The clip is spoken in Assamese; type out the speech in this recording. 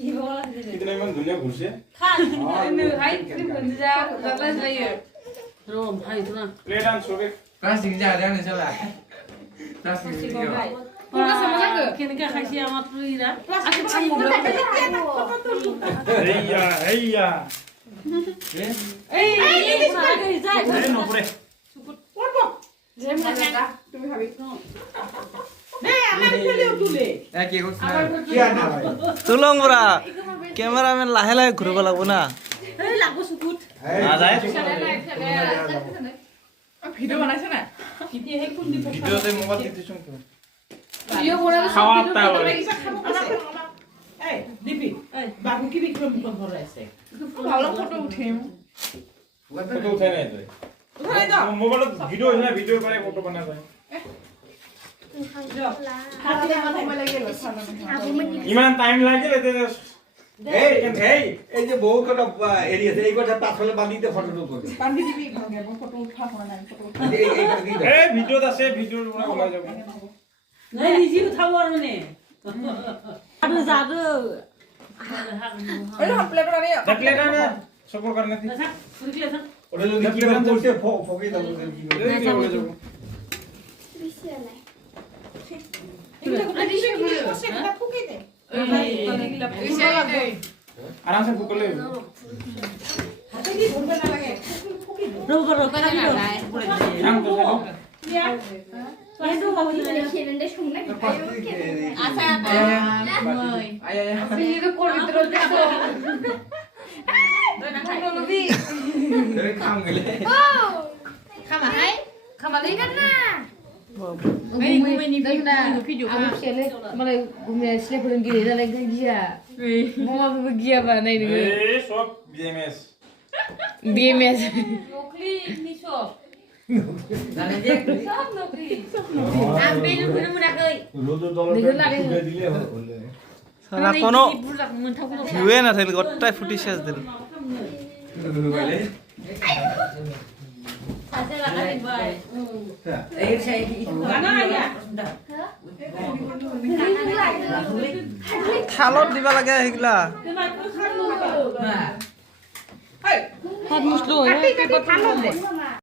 कितना मन दुनिया घुसे हाय क्रीम बन जा ज्यादा चाहिए रो भाई इतना प्लेट आन सोबे प्लास्टिक जा रहा है चला प्लास्टिक पूरा समझ गए किनका खासी आमात रुईरा अच्छा हेया हेया ए नो पुरे जेम ना তুমি ভাবি নে আমার ফেলেও তুলে কি করছ না কি আনা ভাই তুলং বৰা ক্যামেৰামেন লাহে লাহে ঘুৰিব লাগিব না এই লাগো সুকুট आ जाए ভিডিও বানাইছ না কিতি হে কোন দিব ভিডিও তে মোবাইল দিতে শুন তো ভিডিও বড় খাওয়া তা এই দিবি বাবু কি বিক্রম মুখ ভরে আছে ভালো ফটো উঠিম फोटो उठाए नहीं तो উঠাই দাও मोबाइल वीडियो है ना वीडियो करे फोटो बना दे হাতে মাথা মলে গেল ইমান টাইম লাগে তে এই যে বহু কটা এরি আছে এই কথা পাছলে বাঁধিতে ফটোটো করে বান্ধি দিবি ভাগে ফটো উঠা হয় না ফটো এ ভিডিও আছে ভিডিওর পুরো ওলাই যাব নাই নিজে উঠাব আর মানে আদু জাদু এই প্লেট আনি দেখলে না সফর করনে থি উঠলে থাক ওটা যদি কি করে বলতে ফকি দাও কি করে ওলাই যাব आराम से फुक ले রোগ রোগ কাটা দিও हम तो এদো বাবু আচ্ছা আয় আপনি তো কোন ভিতর দেখো আরে কাম গেলে খামালাই না ঘুমাইনি ভিডিও আমি ছেলে মানে ঘুমিয়ে আসলে পুরো গিয়ে যা লাগে গিয়া মামা বাবা গিয়া বানাই রে ए सब बीएमएस বিএমএস নকলি নিছো জানে যে সব নকলি আমি বেলু করে মুনা কই রোদ দলতে তুলে দিলে হলো সালা কোনো ভিউৱে নাথাকিল গোটাই ফুটি শেষ দিল বলে সাজে লাগাই ভাই এই সেই কি গানা আইয়া থালত দিব লাগে সেইগিলা তোমার তো খালো না হাত মুছলো কাটি কাটি খালো দে